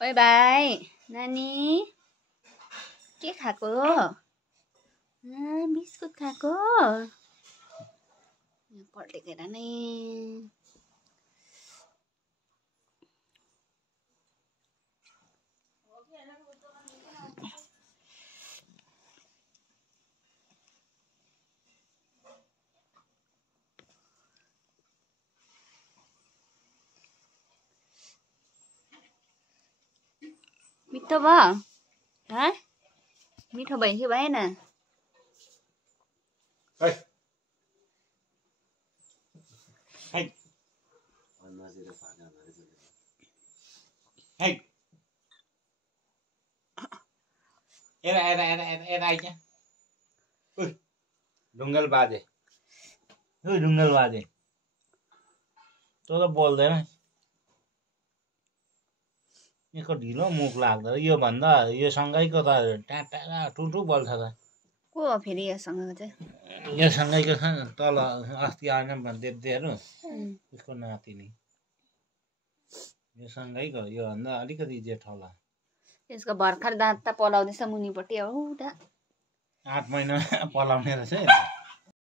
ओए भाइ नानी के खाएको बिस्कुट खाएको पल्टेको नै मिठो भयो मिठो भयो भएन ढुङ्गल बाजे ढुङ्गल बाजे तँ त बोल्दैन यसको ढिलो मुख लाग्दो यो भन्दा यो सँगैको त टाढा ठुल्ठु बोल्छ त को हो फेरि योसँग चाहिँ यो सँगैको छ तल अस्ति आएन देब्देहरू उसको नातिनी यो सँगैको यो भन्दा अलिकति जेठ होला यसको भर्खर दाँत त पलाउँदैछ मुनिपट्टि औ 8 महिना पलाउने रहेछ